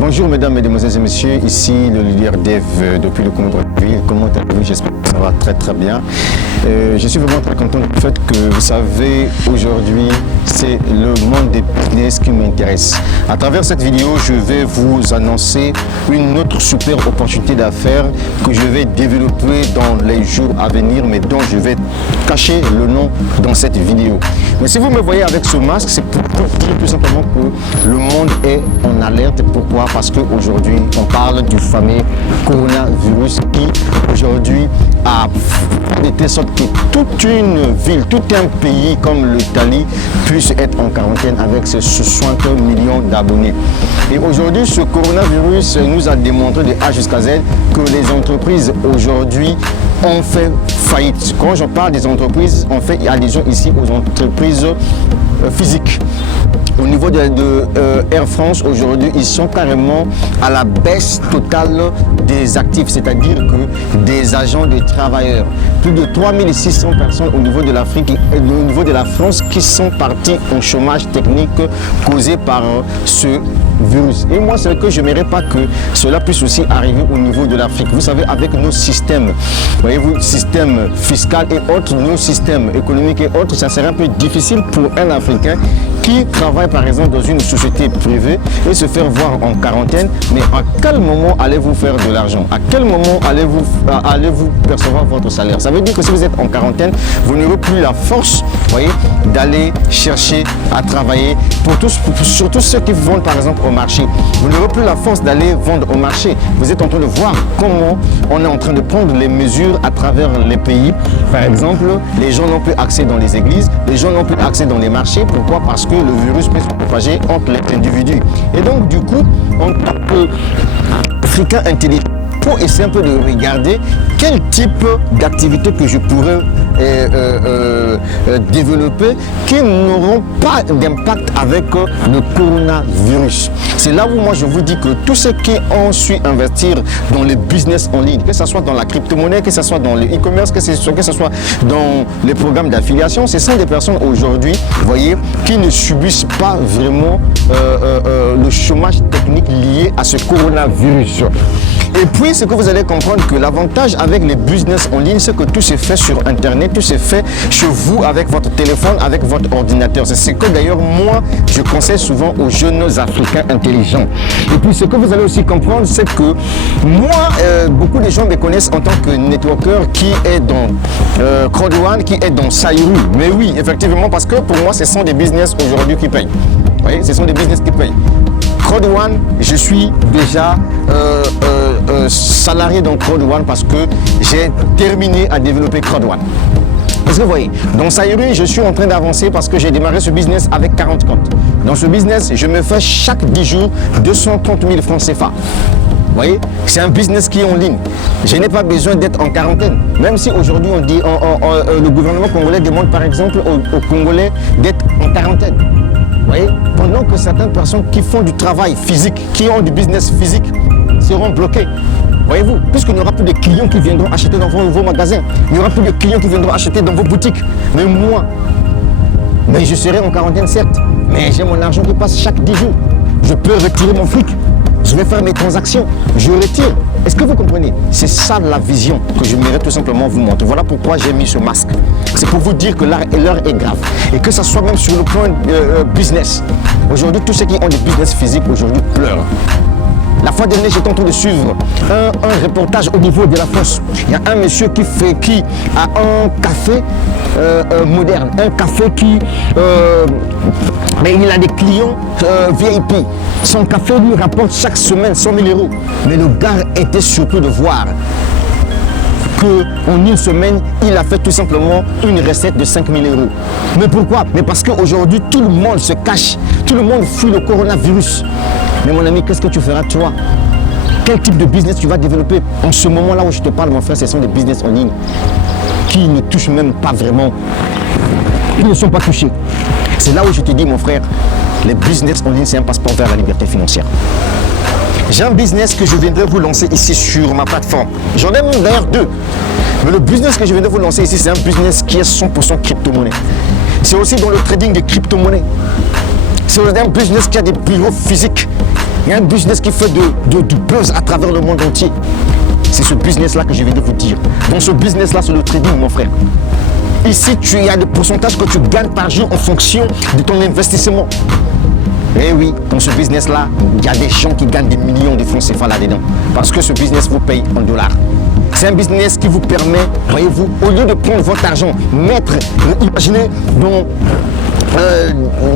Bonjour mesdames, mesdemoiselles et messieurs, ici le leader Dev depuis le Congo-Brazzaville. Comment allez-vous? J'espère que ça va très bien. Je suis vraiment très content du fait que vous savez, aujourd'hui, c'est le monde des business qui m'intéresse. À travers cette vidéo, je vais vous annoncer une autre super opportunité d'affaires que je vais développer dans les jours à venir, mais dont je vais cacher le nom dans cette vidéo. Mais si vous me voyez avec ce masque, c'est pour dire tout simplement que le monde est en alerte. Pourquoi? Parce qu'aujourd'hui, on parle du fameux coronavirus qui, aujourd'hui, a de telle sorte que toute une ville, tout un pays comme l'Italie puisse être en quarantaine avec ses 60 millions d'abonnés. Et aujourd'hui, ce coronavirus nous a démontré de A jusqu'à Z que les entreprises aujourd'hui ont fait faillite. Quand je parle des entreprises, on fait allusion ici aux entreprises physiques. Au niveau de Air France, aujourd'hui, ils sont carrément à la baisse totale des actifs, c'est-à-dire que des agents, des travailleurs. Plus de 3600 personnes au niveau de l'Afrique et au niveau de la France qui sont partis en chômage technique causé par ce virus. Et moi, c'est que je n'aimerais pas que cela puisse aussi arriver au niveau de l'Afrique. Vous savez, avec nos systèmes, voyez-vous, système fiscal et autres, nos systèmes économiques et autres, ça serait un peu difficile pour un Africain qui travaille par exemple dans une société privée et se faire voir en quarantaine. Mais à quel moment allez-vous faire de l'argent? À quel moment allez-vous percevoir votre salaire? Ça veut dire que si vous êtes en quarantaine, vous n'aurez plus la force, voyez, d'aller chercher à travailler. Surtout ceux qui vendent par exemple au marché, vous n'aurez plus la force d'aller vendre au marché. Vous êtes en train de voir comment on est en train de prendre les mesures à travers les pays. Par exemple, les gens n'ont plus accès dans les églises, les gens n'ont plus accès dans les marchés. Pourquoi? Parce que le virus peut se propager entre les individus. Et donc, du coup, en tant qu'Africain intelligent, il faut essayer un peu de regarder quel type d'activité que je pourrais développer qui n'auront pas d'impact avec le coronavirus. C'est là où moi je vous dis que tous ceux qui ont su investir dans les business en ligne, que ce soit dans la crypto-monnaie, que ce soit dans le e-commerce, que ce soit dans les programmes d'affiliation, ce sont des personnes aujourd'hui, vous voyez, qui ne subissent pas vraiment le chômage technique lié à ce coronavirus. Et puis, ce que vous allez comprendre que l'avantage avec les business en ligne, c'est que tout se fait sur Internet, tout se fait chez vous avec votre téléphone, avec votre ordinateur. C'est ce que d'ailleurs moi, je conseille souvent aux jeunes Africains intelligents. Et puis, ce que vous allez aussi comprendre, c'est que moi, beaucoup de gens me connaissent en tant que networker qui est dans Crowd1, qui est dans Sairu. Mais oui, effectivement, parce que pour moi, ce sont des business aujourd'hui qui payent. Vous voyez, ce sont des business qui payent. Crowd1, je suis déjà salarié dans Crowd1 parce que j'ai terminé à développer Crowd1. Est-ce que vous voyez? Dans Sairu, je suis en train d'avancer parce que j'ai démarré ce business avec 40 comptes. Dans ce business, je me fais chaque 10 jours 230 000 francs CFA. Vous voyez, c'est un business qui est en ligne. Je n'ai pas besoin d'être en quarantaine. Même si aujourd'hui on dit, le gouvernement congolais demande par exemple aux Congolais d'être en quarantaine. Vous voyez, pendant que certaines personnes qui font du travail physique, qui ont du business physique, seront bloquées. Voyez-vous, puisqu'il n'y aura plus de clients qui viendront acheter dans vos magasins, il n'y aura plus de clients qui viendront acheter dans vos boutiques. Mais moi, je serai en quarantaine certes, mais j'ai mon argent qui passe chaque 10 jours. Je peux retirer mon fric, je vais faire mes transactions, je retire. Est-ce que vous comprenez? C'est ça la vision que je voudrais tout simplement vous montrer. Voilà pourquoi j'ai mis ce masque. C'est pour vous dire que l'heure est grave. Et que ça soit même sur le point business. Aujourd'hui, tous ceux qui ont des business physiques aujourd'hui pleurent. La fois dernière, j'étais en train de suivre un reportage au niveau de la France. Il y a un monsieur qui a un café moderne, un café mais il a des clients VIP. Son café lui rapporte chaque semaine 100 000 euros. Mais le gars était surpris de voir qu'en une semaine, il a fait tout simplement une recette de 5 000 euros. Mais pourquoi? Mais parce qu'aujourd'hui, tout le monde se cache, tout le monde fuit le coronavirus. Mais mon ami, qu'est-ce que tu feras toi? Quel type de business tu vas développer? En ce moment-là où je te parle, mon frère, ce sont des business en ligne qui ne touchent même pas vraiment. Ils ne sont pas touchés. C'est là où je te dis, mon frère, les business en ligne, c'est un passeport vers la liberté financière. J'ai un business que je viendrai vous lancer ici sur ma plateforme. J'en ai d'ailleurs deux. Mais le business que je viendrai vous lancer ici, c'est un business qui est 100% crypto-monnaie. C'est aussi dans le trading de crypto-monnaie. C'est un business qui a des bureaux physiques. Il y a un business qui fait du buzz à travers le monde entier. C'est ce business-là que je viens de vous dire. Dans ce business-là, c'est le trading, mon frère. Ici, il y a des pourcentages que tu gagnes par jour en fonction de ton investissement. Eh oui, dans ce business-là, il y a des gens qui gagnent des millions de francs CFA là-dedans. Parce que ce business vous paye en dollars. C'est un business qui vous permet, voyez-vous, au lieu de prendre votre argent, imaginez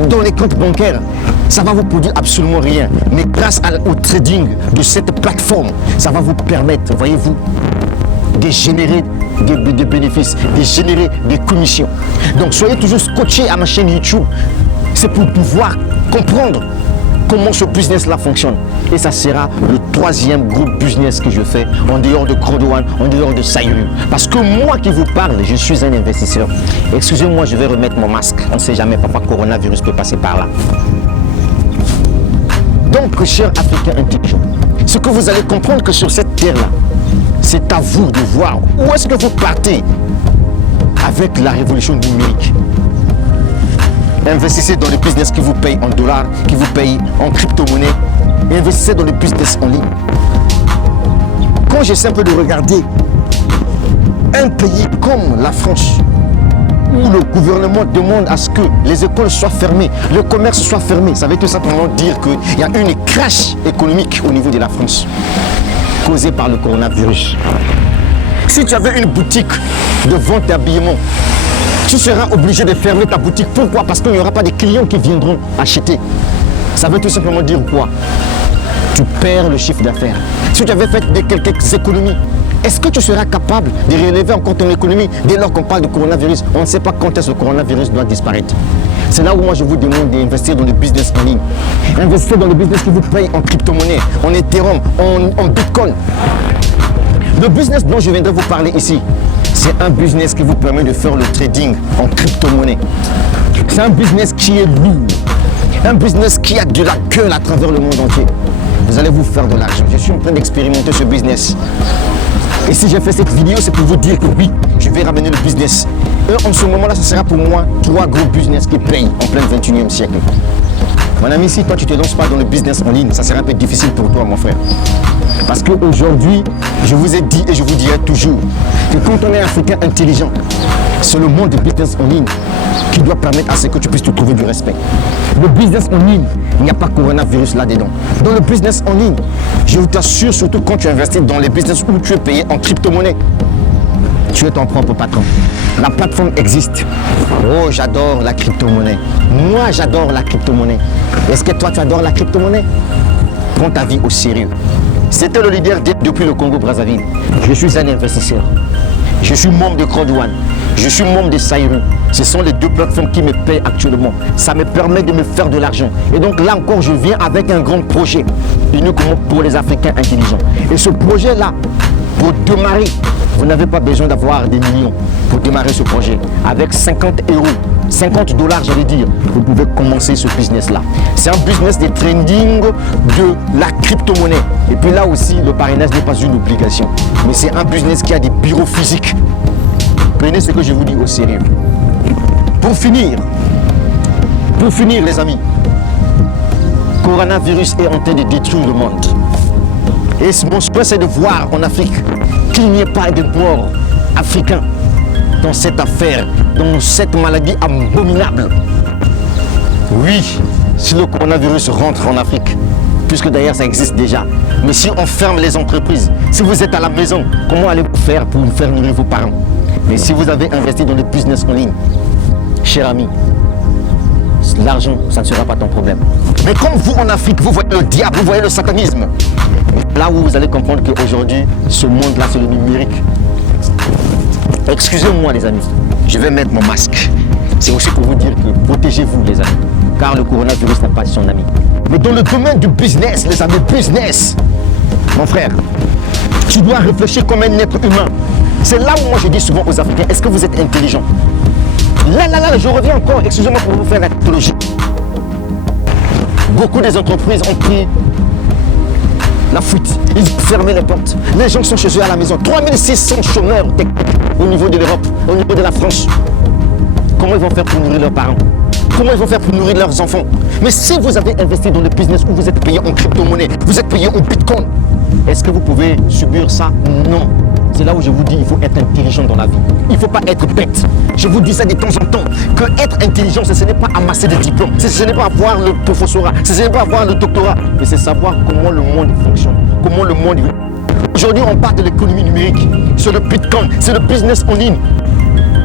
dans les comptes bancaires, ça va vous produire absolument rien. Mais grâce au trading de cette plateforme, ça va vous permettre, voyez-vous, de générer des bénéfices, de générer des commissions. Donc soyez toujours scotché à ma chaîne YouTube. C'est pour pouvoir comprendre comment ce business-là fonctionne. Et ça sera le troisième gros business que je fais en dehors de Crowd1, en dehors de Sairu. Parce que moi qui vous parle, je suis un investisseur. Excusez-moi, je vais remettre mon masque. On ne sait jamais, parfois coronavirus peut passer par là. Donc, chers Africains intelligents, ce que vous allez comprendre que sur cette terre-là, c'est à vous de voir où est-ce que vous partez avec la révolution numérique. Investissez dans le business qui vous paye en dollars, qui vous paye en crypto-monnaie. Investissez dans le business en ligne. Quand j'essaie un peu de regarder un pays comme la France, où le gouvernement demande à ce que les écoles soient fermées, le commerce soit fermé, ça veut tout simplement dire qu'il y a une crash économique au niveau de la France, causée par le coronavirus. Si tu avais une boutique de vente d'habillement, tu seras obligé de fermer ta boutique. Pourquoi? Parce qu'il n'y aura pas de clients qui viendront acheter. Ça veut tout simplement dire quoi? Tu perds le chiffre d'affaires. Si tu avais fait quelques économies, est-ce que tu seras capable de relever encore ton économie dès lors qu'on parle de coronavirus? On ne sait pas quand est-ce que le coronavirus doit disparaître. C'est là où moi je vous demande d'investir dans le business en ligne. Investissez dans le business qui vous paye en crypto-monnaie, en Ethereum, en Bitcoin. Le business dont je viendrai vous parler ici, c'est un business qui vous permet de faire le trading en crypto-monnaie. C'est un business qui est lourd. Un business qui a de la gueule à travers le monde entier. Vous allez vous faire de l'argent. Je suis en train d'expérimenter ce business. Et si j'ai fait cette vidéo, c'est pour vous dire que oui, je vais ramener le business. Et en ce moment-là, ça sera pour moi 3 gros business qui payent en plein 21e siècle. Mon ami, si toi tu ne te lances pas dans le business en ligne, ça sera un peu difficile pour toi, mon frère. Parce qu'aujourd'hui, je vous ai dit et je vous dirai toujours que quand on est Africain intelligent, c'est le monde du business en ligne qui doit permettre à ce que tu puisses te trouver du respect. Le business en ligne, il n'y a pas coronavirus là-dedans. Dans le business en ligne, je vous t'assure, surtout quand tu investis dans les business où tu es payé en crypto-monnaie, tu es ton propre patron. La plateforme existe. Oh, j'adore la crypto-monnaie. Moi, j'adore la crypto-monnaie. Est-ce que toi, tu adores la crypto-monnaie? Prends ta vie au sérieux. C'était le leader depuis le Congo-Brazzaville. Je suis un investisseur. Je suis membre de Crowd1. Je suis membre de Sairu. Ce sont les 2 plateformes qui me payent actuellement. Ça me permet de me faire de l'argent. Et donc là encore, je viens avec un grand projet, uniquement pour les Africains intelligents. Et ce projet-là, pour démarrer, vous n'avez pas besoin d'avoir des millions pour démarrer ce projet. Avec 50 €, 50 $, j'allais dire, vous pouvez commencer ce business-là. C'est un business de trading de la crypto-monnaie. Et puis là aussi, le parrainage n'est pas une obligation. Mais c'est un business qui a des bureaux physiques. Prenez ce que je vous dis au sérieux. Pour finir les amis, le coronavirus est en train de détruire le monde. Et mon souhait, c'est de voir en Afrique qu'il n'y ait pas de morts africains dans cette affaire, dans cette maladie abominable. Oui, si le coronavirus rentre en Afrique, puisque d'ailleurs ça existe déjà, mais si on ferme les entreprises, si vous êtes à la maison, comment allez-vous faire pour faire nourrir vos parents? Mais si vous avez investi dans le business en ligne, cher ami, l'argent, ça ne sera pas ton problème. Mais comme vous en Afrique, vous voyez le diable, vous voyez le satanisme, là où vous allez comprendre qu'aujourd'hui, ce monde-là, c'est le numérique. Excusez-moi les amis, je vais mettre mon masque. C'est aussi pour vous dire que protégez-vous les amis, car le coronavirus n'a pas son ami. Mais dans le domaine du business, les amis, business, mon frère, tu dois réfléchir comme un être humain. C'est là où moi je dis souvent aux Africains, est-ce que vous êtes intelligents? Là, je reviens encore, excusez-moi pour vous faire la théologie. Beaucoup des entreprises ont pris la fuite, ils fermaient les portes. Les gens sont chez eux à la maison. 3600 chômeurs au niveau de l'Europe, au niveau de la France. comment ils vont faire pour nourrir leurs parents? Comment ils vont faire pour nourrir leurs enfants? Mais si vous avez investi dans le business où vous êtes payé en crypto-monnaie, vous êtes payé en bitcoin, est-ce que vous pouvez subir ça? Non. C'est là où je vous dis, il faut être intelligent dans la vie. Il ne faut pas être bête. Je vous dis ça de temps en temps, que être intelligent, ce n'est pas amasser des diplômes, ce n'est pas avoir le professorat, ce n'est pas avoir le doctorat, mais c'est savoir comment le monde fonctionne, comment le monde... Aujourd'hui, on parle de l'économie numérique, c'est le bitcoin, c'est le business en ligne.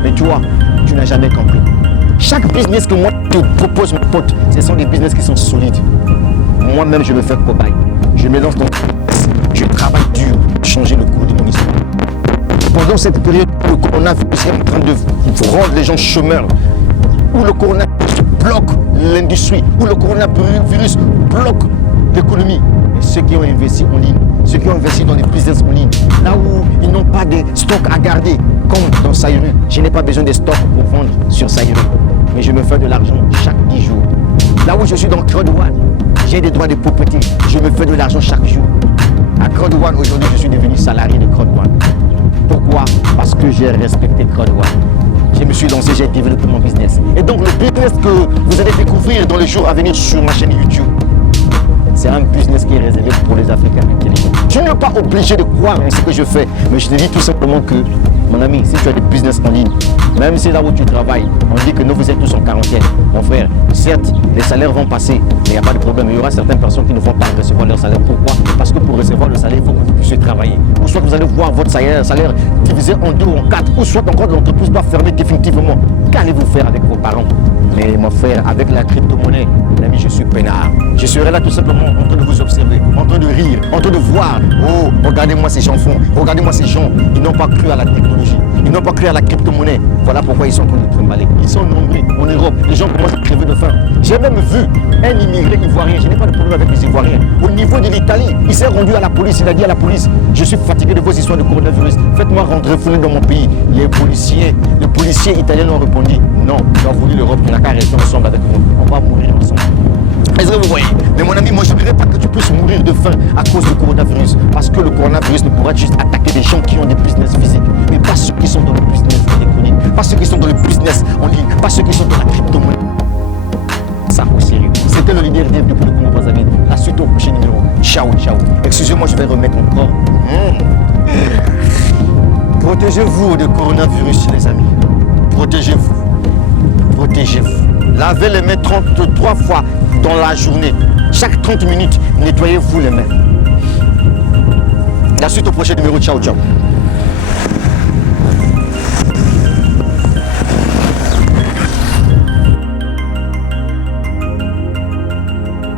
Mais toi, tu n'as jamais compris. Chaque business que moi te propose, mon pote, ce sont des business qui sont solides. Moi-même, je me fais cobaye. Je me lance dans le business, je travaille dur pour changer le cours de mon histoire. Pendant cette période où le coronavirus est en train de rendre les gens chômeurs, où le coronavirus bloque l'industrie, où le coronavirus bloque l'économie, et ceux qui ont investi en ligne, ceux qui ont investi dans les business en ligne, là où ils n'ont pas de stocks à garder, comme dans Sairu, je n'ai pas besoin de stocks pour vendre sur Sairu, mais je me fais de l'argent chaque 10 jours. Là où je suis dans Crowd One, j'ai des droits de propriété, je me fais de l'argent chaque jour. À Crowd One, aujourd'hui, je suis devenu salarié de Crowd One. Pourquoi? Parce que j'ai respecté Crowd One. Je me suis lancé, j'ai développé mon business. Et donc le business que vous allez découvrir dans les jours à venir sur ma chaîne YouTube, c'est un business qui est réservé pour les Africains intelligents. Tu n'es pas obligé de croire en ce que je fais, mais je te dis tout simplement que, mon ami, si tu as des business en ligne, même si là où tu travailles, on dit que nous vous êtes tous en quarantaine, mon frère, certes, les salaires vont passer, mais il n'y a pas de problème. Il y aura certaines personnes qui ne vont pas recevoir leur salaire. Pourquoi? Parce que pour recevoir le salaire, il faut que vous puissiez travailler. Ou soit vous allez voir votre salaire divisé en 2 ou en 4, ou soit encore l'entreprise doit fermer définitivement. Qu'allez-vous faire avec vos parents? Mais mon frère, avec la crypto-monnaie, l'ami, je suis peinard. Je serai là tout simplement en train de vous observer, en train de rire, en train de voir. Oh, regardez-moi ces gens font, regardez-moi ces gens. Ils n'ont pas cru à la technologie, ils n'ont pas cru à la crypto-monnaie. Voilà pourquoi ils sont en train de trimballer. Ils sont nombreux en Europe, les gens commencent à crever de faim. J'ai même vu un immigré ivoirien, je n'ai pas de problème avec les Ivoiriens. Au niveau de l'Italie, il s'est rendu à la police, il a dit à la police, je suis fatigué de vos histoires de coronavirus, faites-moi rentrer fouler dans mon pays. Les policiers italiens ont répondu, non, tu as voulu l'Europe, tu n'as qu'à rester ensemble avec nous, on va mourir ensemble. Est-ce que vous voyez? Mais mon ami, moi je ne dirais pas que tu puisses mourir de faim à cause du coronavirus, parce que le coronavirus ne pourra juste attaquer des gens qui ont des business physiques, mais pas ceux qui sont dans le business électronique, pas ceux qui sont dans le business en ligne, pas ceux qui sont dans la crypto-monnaie. Ça au sérieux. C'était le leader Dave depuis le Congo Brazzaville. La suite au prochain numéro. Ciao, ciao. Excusez-moi, je vais remettre encore. Protégez-vous du coronavirus, les amis. Protégez-vous. Protégez-vous. Lavez les mains 33 fois dans la journée. Chaque 30 minutes, nettoyez-vous les mains. La suite au prochain numéro. Ciao, ciao.